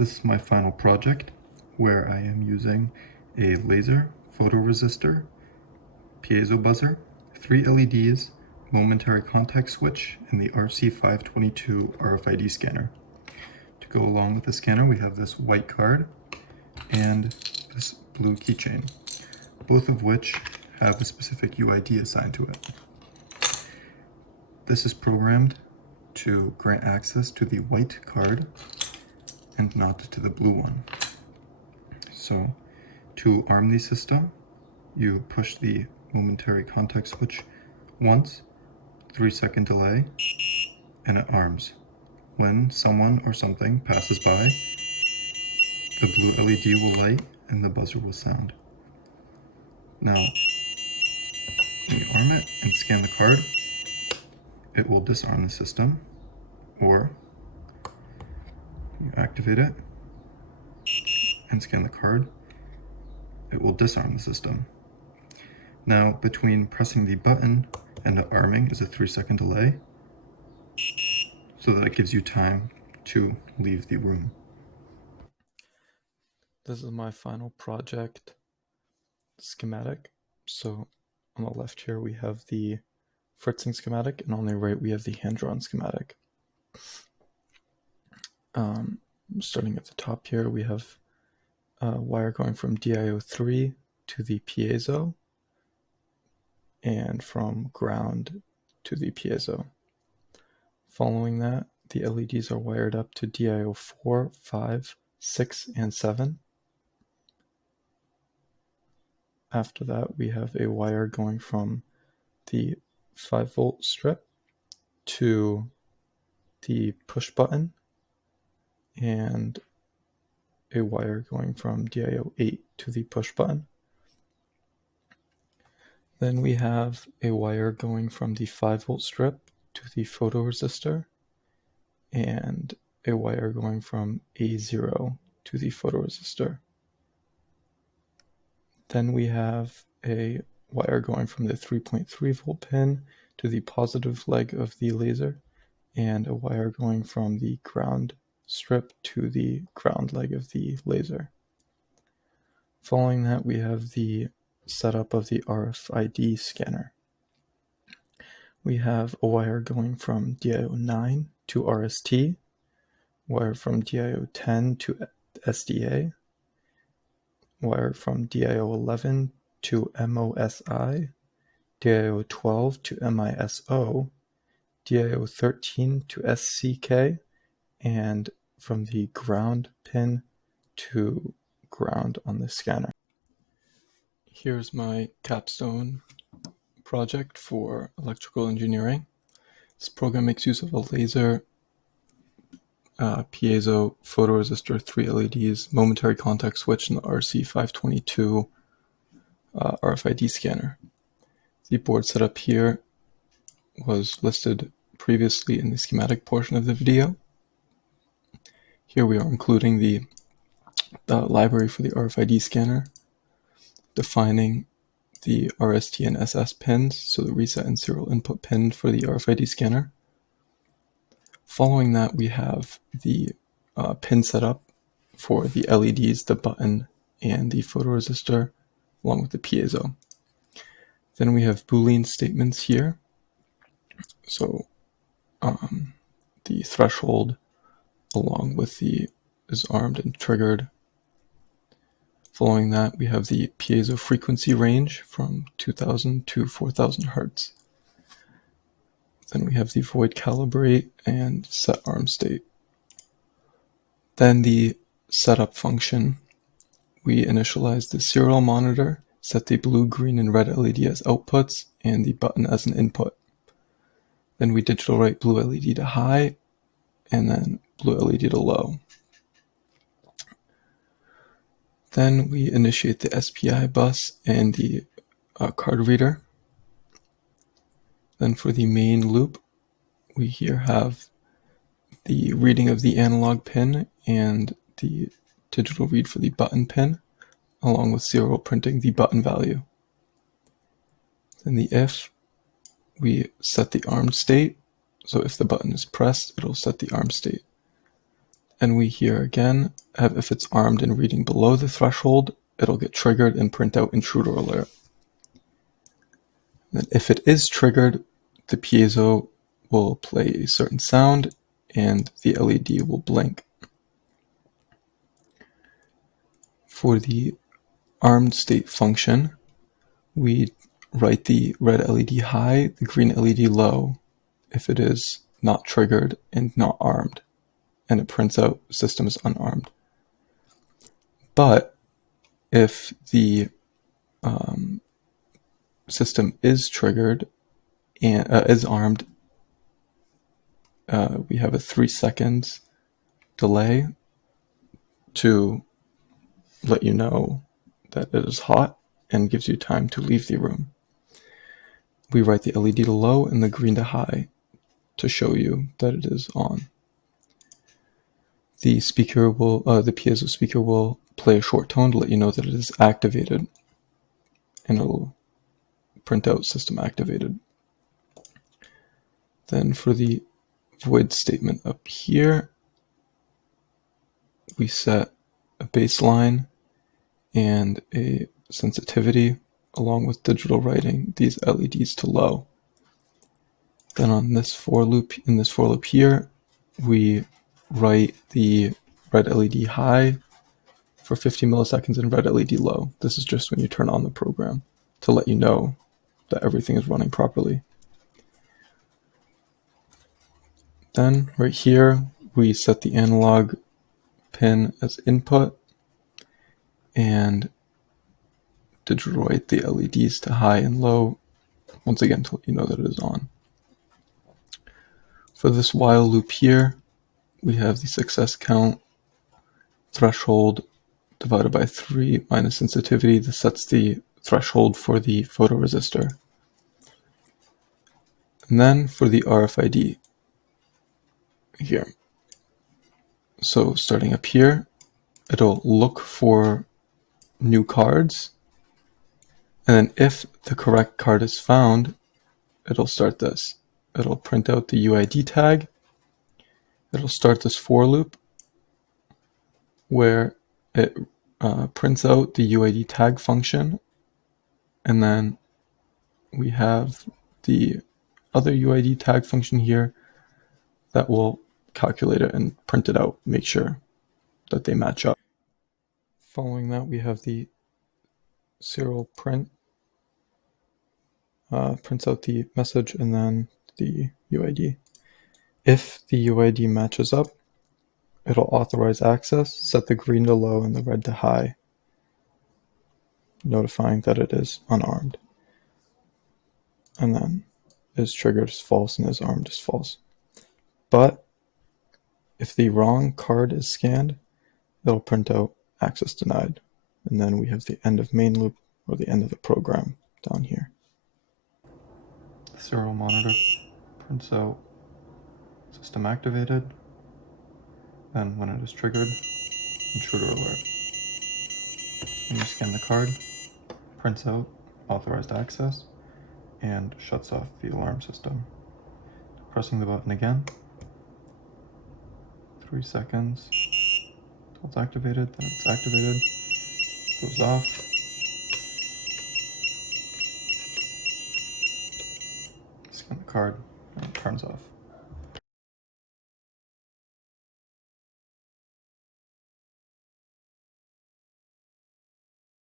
This is my final project where I am using a laser, photoresistor, piezo buzzer, 3 LEDs, momentary contact switch, and the MRFC522 RFID scanner. To go along with the scanner, we have this white card and this blue keychain, both of which have a specific UID assigned to it. This is programmed to grant access to the white card and not to the blue one. So to arm the system, you push the momentary contact switch once, 3-second delay, and it arms. When someone or something passes by, the blue LED will light and the buzzer will sound. Now, when you arm it and scan the card, it will disarm the system, or you activate it and scan the card, it will disarm the system. Now, between pressing the button and the arming is a 3-second delay, so that it gives you time to leave the room. This is my final project schematic. So on the left here we have the fritzing schematic, and on the right we have the hand-drawn schematic. Starting at the top here, we have a wire going from DIO3 to the piezo and from ground to the piezo. Following that, the LEDs are wired up to DIO4, 5, 6, and 7. After that, we have a wire going from the 5-volt strip to the push button, and a wire going from DIO8 to the push button. Then we have a wire going from the 5-volt strip to the photoresistor, and a wire going from A0 to the photoresistor. Then we have a wire going from the 3.3 volt pin to the positive leg of the laser, and a wire going from the ground strip to the ground leg of the laser. Following that, we have the setup of the RFID scanner. We have a wire going from DIO9 to RST, wire from DIO10 to SDA, wire from DIO11 to MOSI, DIO12 to MISO, DIO13 to SCK, and from the ground pin to ground on the scanner. Here's my capstone project for electrical engineering. This program makes use of a laser, piezo, photoresistor, 3 LEDs, momentary contact switch, and the RC522 RFID scanner. The board setup here was listed previously in the schematic portion of the video. Here we are including the library for the RFID scanner, defining the RST and SS pins, so the reset and serial input pin for the RFID scanner. Following that, we have the pin setup for the LEDs, the button, and the photoresistor, along with the piezo. Then we have Boolean statements here. So the threshold along with the is armed and triggered. Following that, we have the piezo frequency range from 2000 to 4000 Hertz. Then we have the void calibrate and set arm state. Then the setup function, we initialize the serial monitor, set the blue, green, and red LED as outputs, and the button as an input. Then we digital write blue LED to high, and then blue LED to low. Then we initiate the SPI bus and the card reader. Then for the main loop, we here have the reading of the analog pin and the digital read for the button pin, along with serial printing the button value. Then the if, we set the armed state. So if the button is pressed, it'll set the armed state. And we here again have if it's armed and reading below the threshold, it'll get triggered and print out intruder alert. And if it is triggered, the piezo will play a certain sound and the LED will blink. For the armed state function, we write the red LED high, the green LED low, if it is not triggered and not armed, and it prints out system is unarmed. But if the system is triggered and is armed, we have a 3 seconds delay to let you know that it is hot and gives you time to leave the room. We write the LED to low and the green to high to show you that it is on. The speaker will, the piezo speaker will play a short tone to let you know that it is activated, and it will print out system activated. Then for the void statement up here, we set a baseline and a sensitivity along with digital writing these LEDs to low. Then on this for loop, in this for loop here, we write the red LED high for 50 milliseconds and red LED low. This is just when you turn on the program to let you know that everything is running properly. Then right here, we set the analog pin as input and digital write the LEDs to high and low, once again to let you know that it is on. For this while loop here, we have the success count threshold divided by 3 minus sensitivity. This sets the threshold for the photoresistor. And then for the RFID here. So starting up here, it'll look for new cards. And then if the correct card is found, it'll start this. It'll print out the UID tag. It'll start this for loop where it prints out the UID tag function. And then we have the other UID tag function here that will calculate it and print it out, make sure that they match up. Following that, we have the serial print, prints out the message and then the UID. If the UID matches up, it'll authorize access, set the green to low and the red to high, notifying that it is unarmed. And then is triggered as false and is armed as false. But if the wrong card is scanned, it'll print out access denied. And then we have the end of main loop or the end of the program down here. The serial monitor prints out system activated, and when it is triggered, intruder alert. When you scan the card, prints out authorized access and shuts off the alarm system. Pressing the button again, 3 seconds until it's activated, then it's activated, goes off. Scan the card and it turns off.